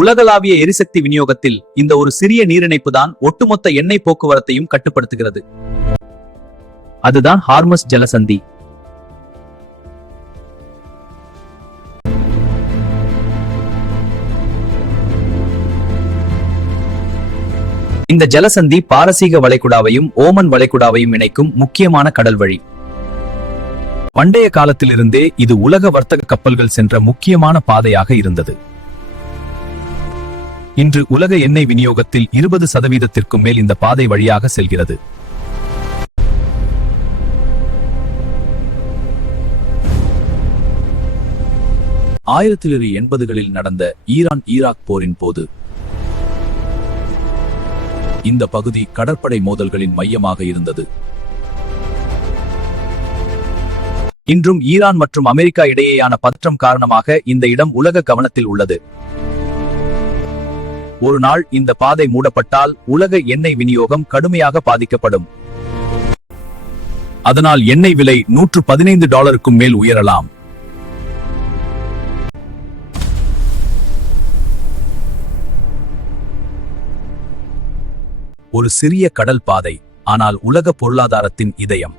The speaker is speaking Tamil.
உலகளாவிய எரிசக்தி விநியோகத்தில் இந்த ஒரு சிறிய நீரிணைப்பு தான் ஒட்டுமொத்த எண்ணெய் போக்குவரத்தையும் கட்டுப்படுத்துகிறது. அதுதான் ஹார்மஸ் ஜலசந்தி. இந்த ஜலசந்தி பாரசீக வளைகுடாவையும் ஓமன் வளைகுடாவையும் இணைக்கும் முக்கியமான கடல் வழி. பண்டைய காலத்திலிருந்தே இது உலக வர்த்தக கப்பல்கள் சென்ற முக்கியமான பாதையாக இருந்தது. இன்று உலக எண்ணெய் விநியோகத்தில் 20% மேல் இந்த பாதை வழியாக செல்கிறது. களில் நடந்த ஈரான்-ஈராக் போரின் போது இந்த பகுதி கடற்படை மோதல்களின் மையமாக இருந்தது. இன்றும் ஈரான் மற்றும் அமெரிக்கா இடையேயான பதற்றம் காரணமாக இந்த இடம் உலக கவனத்தில் உள்ளது. ஒரு நாள் இந்த பாதை மூடப்பட்டால் உலக எண்ணெய் விநியோகம் கடுமையாக பாதிக்கப்படும். அதனால் எண்ணெய் விலை $115 மேல் உயரலாம். ஒரு சிறிய கடல் பாதை, ஆனால் உலக பொருளாதாரத்தின் இதயம்.